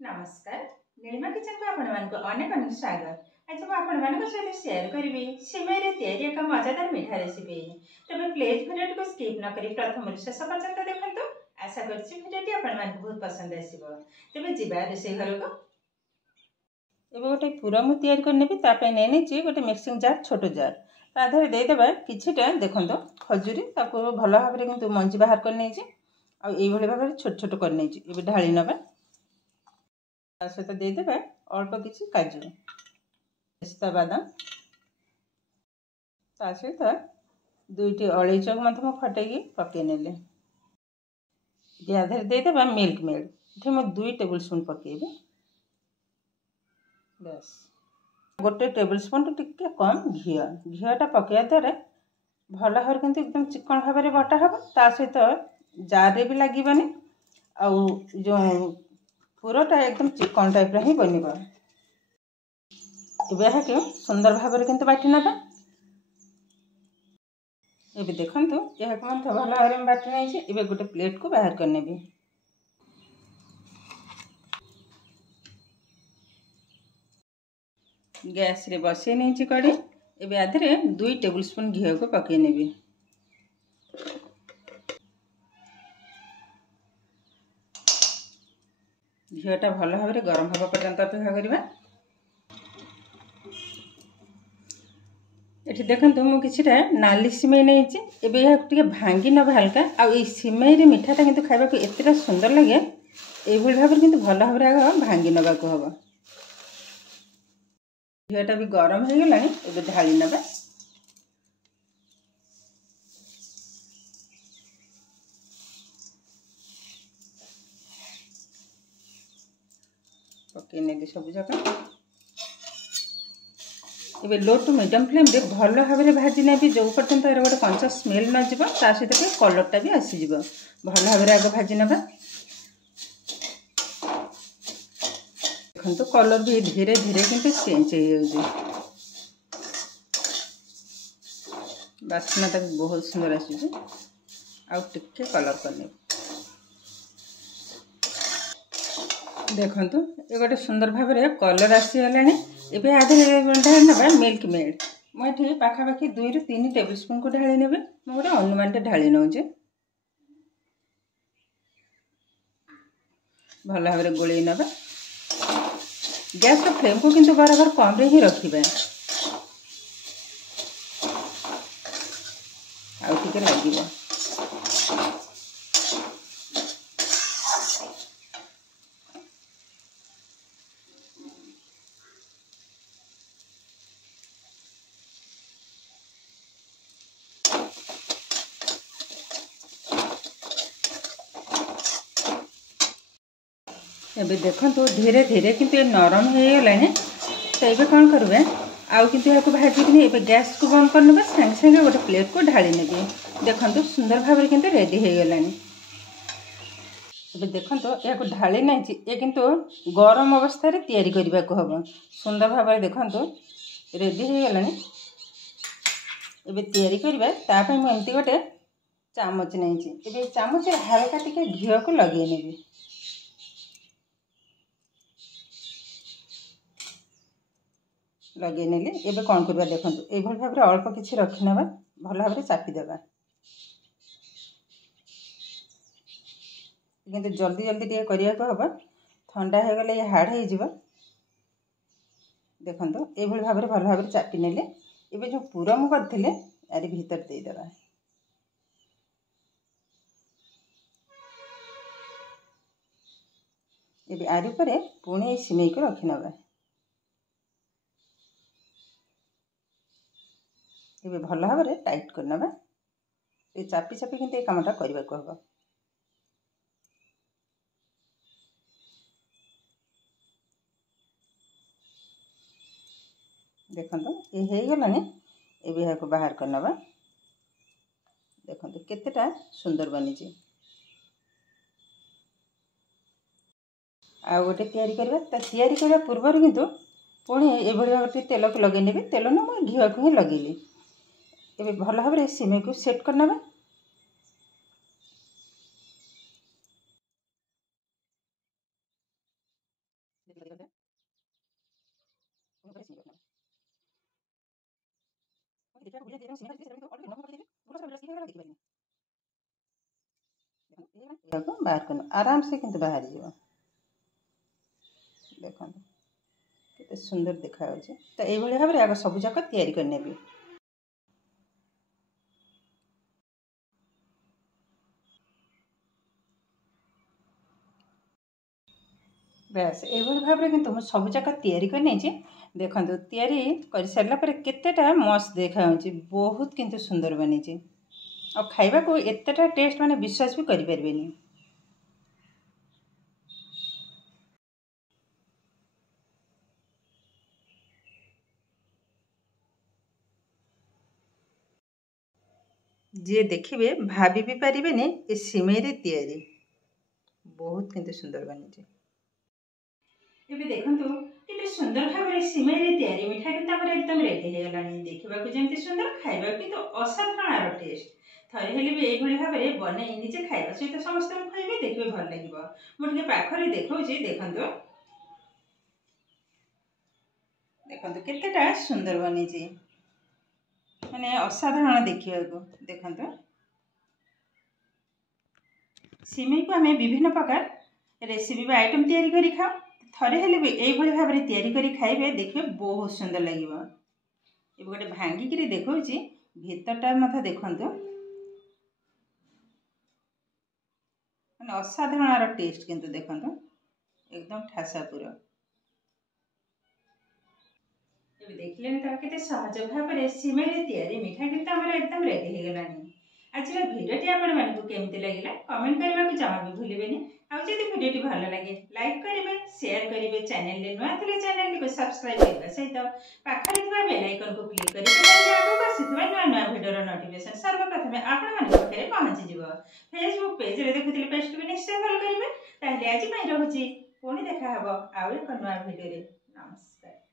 नमस्कार नीलिमा किचन को अनेक अनेक स्वागत। आज मुझे सहित शेयर करी सिमई एक मजादार मीठा रेसिपी। तेज प्लीज भिडियो को स्किप न करी प्रथम शेष पर्यंत देखो। आशा करी बहुत पसंद आसो। तेज जा रोषे घर को एवं गोटे पूरा मुझे तैयारी नहीं गोटे मिक्सिंग जार छोट जार तादेह देदेबा किछिटा देखो खजूरी भल भाव में मंजी बाहर कर भाव में छोट छोट कर ढाली नवा सहित देदेबा अल्प किसी काजू पिस्ता बादाम ता सहित दुईटी अलैच मु फटेकी पकईने यादे देदेबा मिल्क मेड ये मुझे 2 टेबल स्पून पकेबी बस गोटे टेबल स्पून टिके कम घीटा पकड़ा द्वारा भल भाव किंतु एकदम चिकन भाव में बटा हम ता सहित जार भी लगभग जो पूराटा एकदम चिकन टाइप ही बनवा के सुंदर भाव में किंतु बाटी नवा ये देखु यह भल भाव में बाटी नहीं गोटे प्लेट को बाहर करने गैस रे बसई नहीं कड़ी एवं आधे 2 टेबल स्पून घी को पकई नेबी घीटा भल भाव में गरम हवा पर्यंत अपेक्षा करवा। ये देखो मुझे नाली सिमई नहीं भांगी नवा हल्का आई सिमई मीठाटा किंतु खावा को एत सुंदर लगे ये भाव में किंतु भल भाव में भांगी नवा को हम घीटा भी गरम हो गला ये ढाली नवा पकई ने सब जाक ये लो टू मीडियम फ्लेम रे भल भाव में भाजी नेबी जो पर्यंत यार गोटे कंचा स्मेल न जीव ता सहित कलरटा भी आसीज भल भाव में आग भाजी नवा देखो कलर भी धीरे धीरे किंतु चेंज हो बास्ना तक बहुत सुंदर आसूँ टिके कलर करने देखो ये गोटे सुंदर भाव में कलर आसीगला एवं आधे ढाली नवा मिल्क मेड मुझे पाखापाखि 2 ରୁ 3 टेबल स्पून को ढाली ने गोटे अनुमान ढाली नौचे भल भाव में गोल नवा गैस फ्लेम को किंतु बराबर कम रे ही रखिबा आउ टिके लागिबो एबे देखो धीरे धीरे किंतु नरम हो गला तो ये कौन करें आउ कि भाजी गैस को बंद करने सांगे सांगे गोटे प्लेट को ढाली ने देखो सुंदर भाव में किंतु रेडी हो गला देखो या ढाली नहीं ये किंतु गरम अवस्था तैयारी करने को हम सुंदर भाव में देखो रेडी हो गला तैयारी करने मुझे गोटे चामच नहीं चामच हल्का टिके घी को लगे नेबी लगे नेली एबे कौन करबा देखो ये भाव में अल्प किसी रखी नवा भल भाव में चापीदेवा किंतु जल्दी जल्दी टे करने को हम ठंडा हो गले ये हार्ड हो देखो ये भाव में भल भाव में चापी नेले एबे जो पूरा मु करथिले यारी भीतर देदेवा एबे आरी परे पुणी सिमई को रखी नवा ये भल भाव में टाइट करना ये चापी चापी किंतु कामटा करने को हम देखो ये हो गलानी ये को बाहर करना देखो केतेटा सुंदर बनी आ गोटे तैयारी करने पूर्व किंतु पुणी ये भाव तेल को लगे नेबी तेल ना मुझे घी को ही लगेली ये भल भाव में सिमई को सेट करना बाहर कर आराम से किंतु बाहर जाओ देखो केते सुंदर देखा तो यही भाव में आग सबूक या बेस यही भाव में किंतु सबूक या देखो कर सारा केतेटा मस्त देखा बहुत किंतु सुंदर बनी और खाइबा को एतेटा टेस्ट माने विश्वास भी करि परबेनी। जी देखिए भाभी भी पारिबेनी ए सिमेई रे तैयारी बहुत किंतु सुंदर बनी एबे देखंतु केते सुंदर भाव रे सिमेई रे तैयारी मिठा किंतु हमर एकदम रेडी हे गलानी देखिबा को जेंति सुंदर खाइबा कि तो असाधारण टेस्ट थरे हेले भी एई भली भाव रे बने निजे खाइबा सहित समस्त खाइबे देखिबे भल लागिबो मो टिके पाखरे देखौची देखंतु देखंतु केतेटा सुंदर बनी माने असाधारण देखिबा को देखंतु सिमेई को आम विभिन्न प्रकार रेसिपी आइटम तैयारी करी खाओ थरे हेले भी एई भली भाव रे तैयारी करी खाइबे देखिबे बहुत सुंदर लागिबो एबे गोटे भांगी करी देखौची भीतरटा मथा देखंतु माने असाधारण टेस्ट किंतु देखंतु एकदम ठासा पूरा एबे देखलेन त केते सहज भाव रे सिमेई रे तैयारी मिठा किंतु हमर एकदम रेडी हे गलानी आज भिडियोटी आपण मानकु केमती लागिला कमेंट करबा को जमा भी भूलिबेनी आ जदि भिडियोटी भलो लागे लाइक करिवे शेयर करिवे चैनल ले नवा थिले चैनल को सब्सक्राइब करबा सहित पाखरे थिबा बेल आइकन को क्लिक करि ताकि आगो आसीथबा नवा नवा भिडियोर नोटिफिकेशन सर्वप्रथमे आपण मान पाखरे पहुंची जिवो फेसबुक पेज रे देखुथिले पेज को निश्चय फॉलो करिवे ताहले आज पई रहूची पुणी देखा हबो आ एक नवा भिडियो रे नमस्कार।